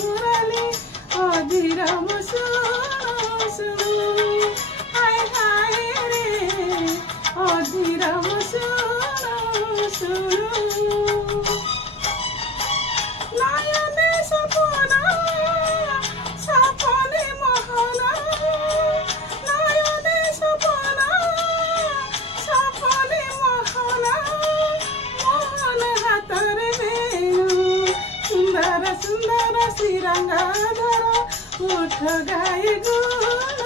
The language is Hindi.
मुरली अधीरम सुनु सुनु हाय हाय रे अधीरम सुनु सुनु नयने सपना सपने महना नयने सपना सपने महना मोहन हातरे वेणु सुंदर सुंदर श्रीरंगाधर उठ गाए गुण